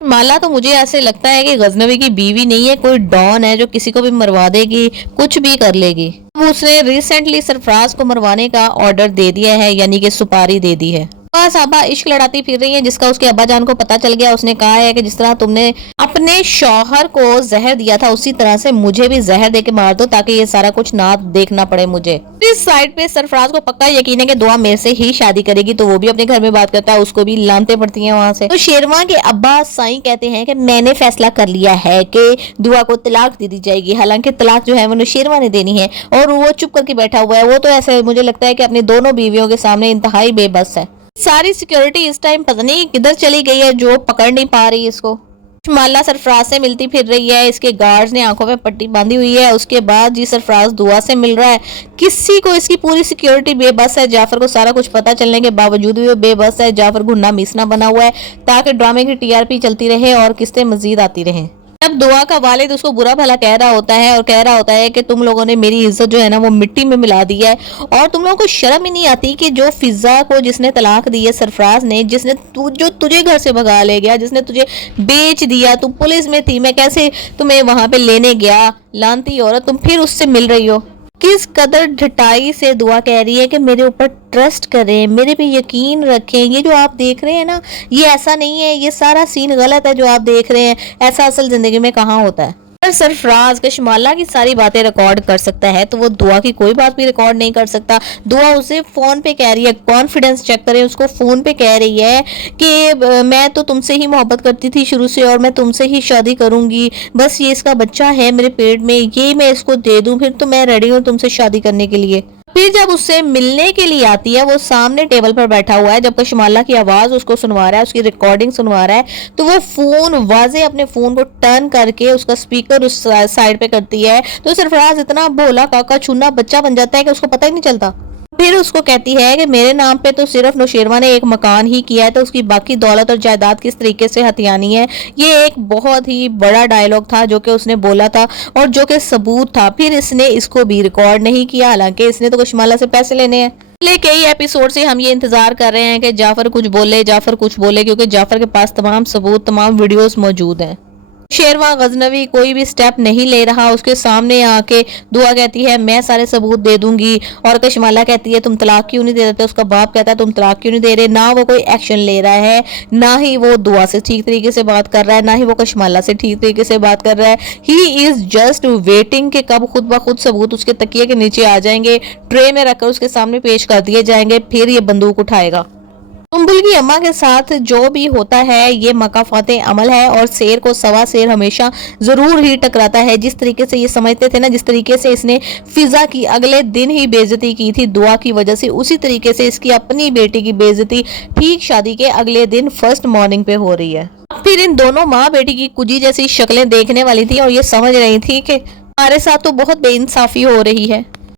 माला तो मुझे ऐसे लगता है कि गजनवी की बीवी नहीं है, कोई डॉन है जो किसी को भी मरवा देगी, कुछ भी कर लेगी। अब उसने रिसेंटली सरफराज को मरवाने का ऑर्डर दे दिया है, यानी कि सुपारी दे दी है। साहबा इश्क लड़ाती फिर रही है, जिसका उसके अब्बा जान को पता चल गया। उसने कहा है कि जिस तरह तुमने अपने शौहर को जहर दिया था, उसी तरह से मुझे भी जहर दे के मार दो, ताकि ये सारा कुछ ना देखना पड़े मुझे। इस साइड पे सरफराज को पक्का यकीन है कि दुआ मेरे से ही शादी करेगी, तो वो भी अपने घर में बात करता है, उसको भी लानते पड़ती हैं वहां से। तो शेरवा के अब्बा साईं कहते हैं कि मैंने फैसला कर लिया है कि दुआ को तलाक दे दी जाएगी। हालांकि तलाक जो है वो शेरवा ने देनी है, और वो चुप करके बैठा हुआ है। वो तो ऐसे मुझे लगता है कि अपनी दोनों बीवियों के सामने इंतहाई बेबस है। सारी सिक्योरिटी इस टाइम पता नहीं किधर चली गई है, जो पकड़ नहीं पा रही इसको। माला सरफराज से मिलती फिर रही है, इसके गार्ड्स ने आंखों में पट्टी बांधी हुई है। उसके बाद जी सरफराज दुआ से मिल रहा है। किसी को इसकी पूरी सिक्योरिटी बेबस है। जाफर को सारा कुछ पता चलने के बावजूद भी वो बेबस है। जाफर घुन्ना मीसना बना हुआ है ताकि ड्रामे की टीआरपी चलती रहे और किस्तें मजीद आती रहें। जब दुआ का वालिद उसको बुरा भला कह रहा होता है और कह रहा होता है कि तुम लोगों ने मेरी इज्जत जो है ना वो मिट्टी में मिला दी है, और तुम लोगों को शर्म ही नहीं आती कि जो फिजा को जिसने तलाक दी है सरफराज ने, जिसने जो तुझे घर से भगा ले गया, जिसने तुझे बेच दिया, तू पुलिस में थी, मैं कैसे तुम्हें वहां पे लेने गया, लानती औरत, तुम फिर उससे मिल रही हो। किस कदर ढटाई से दुआ कह रही है कि मेरे ऊपर ट्रस्ट करें, मेरे पे यकीन रखें। ये जो आप देख रहे हैं ना, ये ऐसा नहीं है, ये सारा सीन गलत है जो आप देख रहे हैं, ऐसा असल जिंदगी में कहाँ होता है। अगर सरफराज कशमाला की सारी बातें रिकॉर्ड कर सकता है तो वो दुआ की कोई बात भी रिकॉर्ड नहीं कर सकता। दुआ उसे फोन पे कह रही है, कॉन्फिडेंस चेक करें, उसको फोन पे कह रही है कि मैं तो तुमसे ही मोहब्बत करती थी शुरू से, और मैं तुमसे ही शादी करूंगी, बस ये इसका बच्चा है मेरे पेट में, ये मैं इसको दे दूं, फिर तो मैं रेडी हूँ तुमसे शादी करने के लिए। फिर जब उससे मिलने के लिए आती है, वो सामने टेबल पर बैठा हुआ है, जब कशमाला की आवाज उसको सुनवा रहा है, उसकी रिकॉर्डिंग सुनवा रहा है, तो वो फोन वाजे अपने फोन को टर्न करके उसका स्पीकर उस साइड पे करती है। तो सरफराज इतना भोला काका छूना बच्चा बन जाता है कि उसको पता ही नहीं चलता। फिर उसको कहती है कि मेरे नाम पे तो सिर्फ नौशेरवा ने एक मकान ही किया है, तो उसकी बाकी दौलत और जायदाद किस तरीके से हथियानी है। ये एक बहुत ही बड़ा डायलॉग था जो कि उसने बोला था और जो कि सबूत था। फिर इसने इसको भी रिकॉर्ड नहीं किया, हालांकि इसने तो कशमाला से पैसे लेने हैं। पिछले कई एपिसोड से हम ये इंतजार कर रहे हैं कि जाफर कुछ बोले, जाफर कुछ बोले, क्योंकि जाफर के पास तमाम सबूत, तमाम वीडियोस मौजूद हैं। शेरवा गजनवी कोई भी स्टेप नहीं ले रहा। उसके सामने आके दुआ कहती है मैं सारे सबूत दे दूंगी, और कशमाला कहती है तुम तलाक क्यों नहीं दे देते। उसका बाप कहता है तुम तलाक क्यों नहीं दे रहे। ना वो कोई एक्शन ले रहा है, ना ही वो दुआ से ठीक तरीके से बात कर रहा है, ना ही वो कशमाला से ठीक तरीके से बात कर रहा है। ही इज जस्ट वेटिंग कि कब खुद ब खुद सबूत उसके तकिए के नीचे आ जाएंगे, ट्रे में रखकर उसके सामने पेश कर दिए जाएंगे, फिर ये बंदूक उठाएगा। सुंबुल की अम्मा के साथ जो भी होता है ये मकाफाते अमल है, और शेर को सवा शेर हमेशा जरूर ही टकराता है। जिस तरीके से ये समझते थे ना, जिस तरीके से इसने फिजा की अगले दिन ही बेइज्जती की थी दुआ की वजह से, उसी तरीके से इसकी अपनी बेटी की बेइज्जती ठीक शादी के अगले दिन फर्स्ट मॉर्निंग पे हो रही है। फिर इन दोनों माँ बेटी की कुजी जैसी शक्लें देखने वाली थी और ये समझ रही थी कि हमारे साथ तो बहुत बेइंसाफी हो रही है।